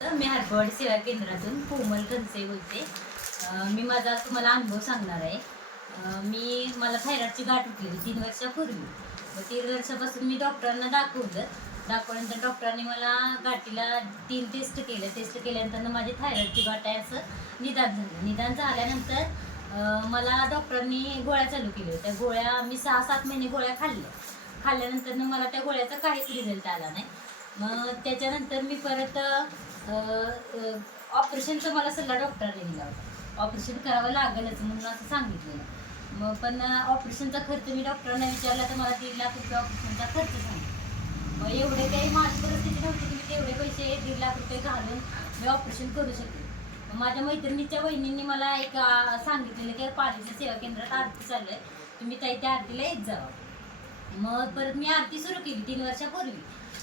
मी हरपवाडी सेवा केंद्रातून कोमल कनसे बोलते. मी माझा तुम्हाला अनुभव सांगणार आहे. मी मला थायरॉइडची गाठ उठलेली तीन वर्षापूर्वी. मग तीन वर्षापासून मी डॉक्टरांना दाखवलं. दाखवल्यानंतर डॉक्टरांनी मला गाठीला तीन टेस्ट केलं. टेस्ट केल्यानंतर माझी थायरॉइडची गाठ आहे असं निदान झालं. निदान झाल्यानंतर मला डॉक्टरांनी गोळ्या चालू केल्या. त्या गोळ्या मी सहा सात महिने गोळ्या खाल्ल्या. खाल्ल्यानंतर मला त्या गोळ्याचा काहीच रिझल्ट आला नाही. मग त्याच्यानंतर मी परत ऑपरेशनचा मला सल्ला डॉक्टरने दिला होता. ऑपरेशन करावं लागेलच म्हणून असं सांगितलेलं. मग पण ऑपरेशनचा खर्च मी डॉक्टरांना विचारला तर मला दीड लाख रुपये ऑपरेशनचा खर्च सांगितला. मग एवढे काही माझी परिस्थिती नव्हती की मी तेवढे पैसे दीड लाख रुपये घालून मी ऑपरेशन करू शकते. मग माझ्या मैत्रिणीच्या बहिणींनी मला एक सांगितलेलं की पालीच्या सेवा केंद्रात आरती चालू आहे. तुम्ही ताई त्या आरतीला येत जावा मग परत मी आरती सुरू केली तीन वर्षापूर्वी.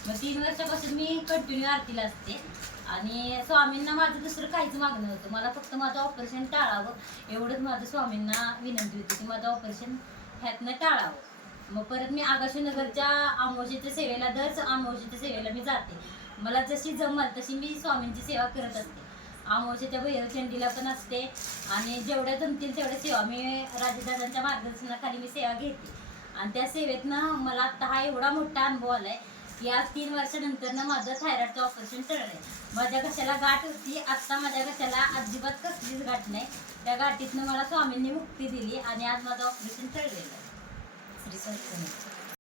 मग तीन वर्षापासून मी कंटिन्यू आरतीला असते. आणि स्वामींना माझं दुसरं काहीच मागणं होतं मला फक्त माझं ऑपरेशन टाळावं. एवढंच माझं स्वामींना विनंती होती की माझं ऑपरेशन ह्यातनं टाळावं. मग परत मी आगाशीनगरच्या आमोशीच्या सेवेला दर आमोशीच्या सेवेला मी जाते. मला जशी जमल तशी मी स्वामींची सेवा करत असते. आमोशीच्या भैरवचंडीला पण असते. आणि जेवढ्या जमतील तेवढ्या सेवा मी राजेदादांच्या मार्गदर्शनाखाली मी सेवा घेते. आणि त्या सेवेतनं मला आत्ता हा एवढा मोठा अनुभव आला आहे या तीन वर्षानंतर ना माझं थायरॉइडचं ऑपरेशन टळलंय. माझ्या घशाला गाठ होती आत्ता माझ्या घशाला अजिबात कसलीच गाठ नाही. त्या गाठीतनं मला स्वामींनी मुक्ती दिली आणि आज माझं ऑपरेशन टळलेलं आहे. श्री